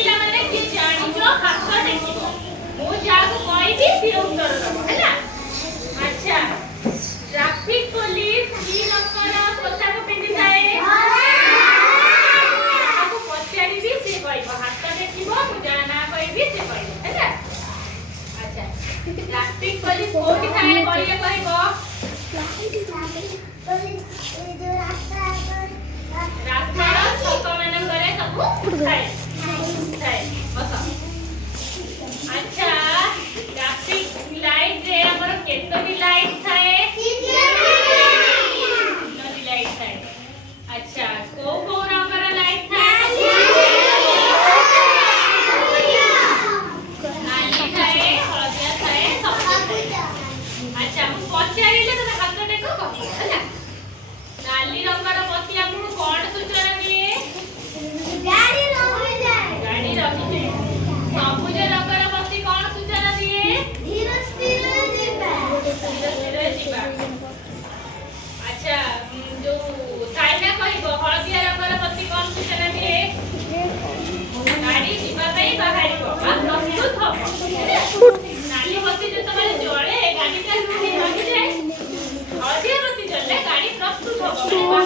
पिला माने कि जानि जो हाथ टेकिबो मु जाको कहबी से उत्तर दबो हैला। अच्छा ट्रैफिक पुलिस की रंगर पोशाक पिंधि जाए आपको पचारि भी से कहबो हाथ टेकिबो मु जाना कहबी से कहबो हैला। अच्छा ट्रैफिक पुलिस कोठी थाए कहले कहबो रास्तार छक मानकरे सबु थाए थाए बस। अच्छा ट्रैफिक लाइट रे हमर केतोटी लाइट थाए तीनोटी लाइट थाए। अच्छा को रंगर लाइट थाए नाली थाए हळदिया थाए सब थाए। अच्छा मु पचारिले तने हाथ टेको कहबो हैला। नाली रंगर बत्ती आपको कौन सूचना दिए गाड़ी रही जाए। सबुज रंगर बत्ती कौन सूचना दिए धीरे धीरे जीवा। अच्छा जो साइना कहबो हळदिया रंगर बत्ती कौन सूचना दिए गाड़ी जीवा पई बाहरिबो आ प्रस्तुत हबो। नाली बत्ती जो तमारे जळे गाड़ी का लुही रही जाए हळदिया बत्ती जले गाड़ी प्रस्तुत हबो।